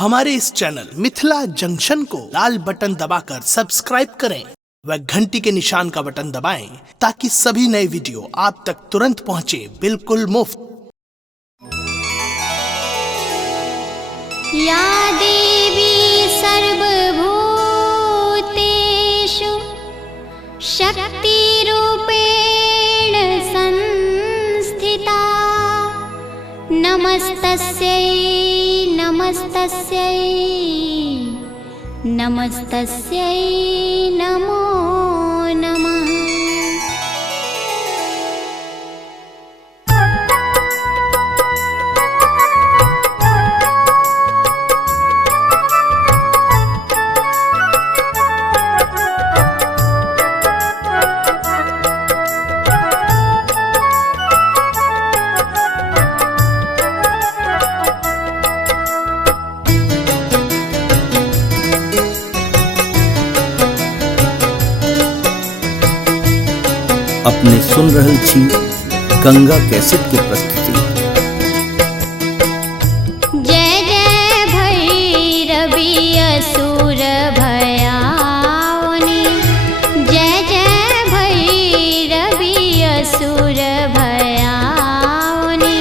हमारे इस channel Mithila junction को लाल button दबाकर सब्सक्राइब करें व घंटी के निशान का बटन दबाएं ताकि सभी नए वीडियो आप तक तुरंत पहुंचे बिल्कुल मुफ्त। या देवी सर्वभूतेषु शक्तिरूपेण संस्थिता नमस्तस्यै नमस्तस्यै नमस्तस्यै नमो नमः। अपने सुन रहल छी गंगा कैसेट के प्रस्तुति। जय जय भैरवी असुर भयाओनि, जय जय भैरवी असुर भयाओनि,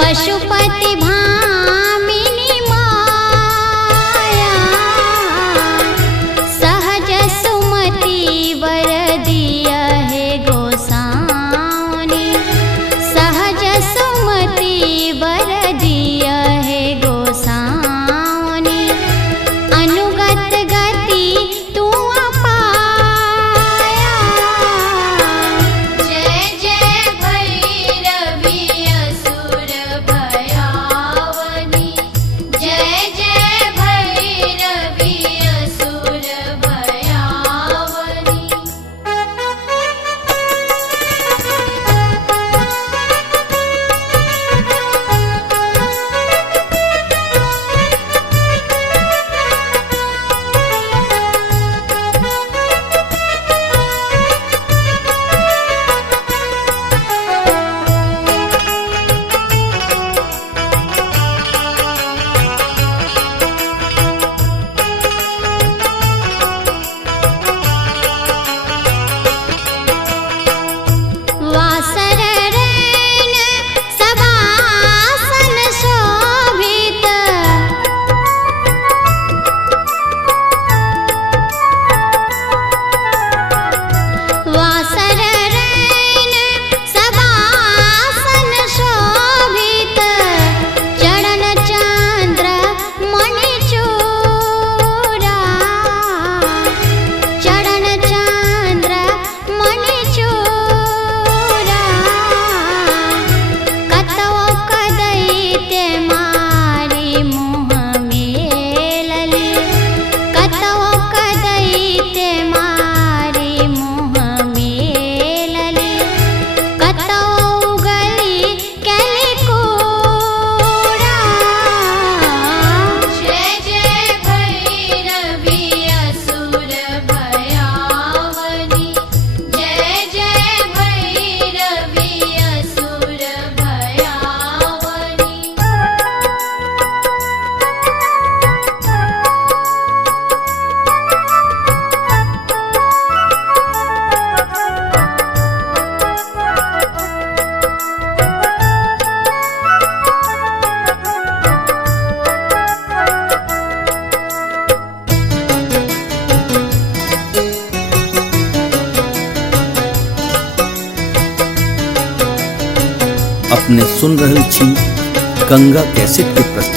पशुपति भामिनी माया, सहज सुमति वर दिया है गोसाउनि, सहज सुमति वर दिया है गोसाउनि, अनुगत गति तू अपाया। जय जय भैरवी असुर भयावनि, जय जय भैरवी असुर भयावनि। वासर रैन सवासन शोभित, वासर रैन सवासन शोभित, चरण चंद्र मणिचूड़ा, चरण चंद्र मणिचूड़ा, कतौ कदैत्य मारी मुँह मेलली, कतौ कदैत्य मारी मुँह मेलली, कतौ गली कैलिकोड़ा। जय जय भैरवी असुर भयावनि, जय जय भैरवी असुर भयावनि। अपने सुन रहल छी गंगा कैसेट के प्रस्तुति।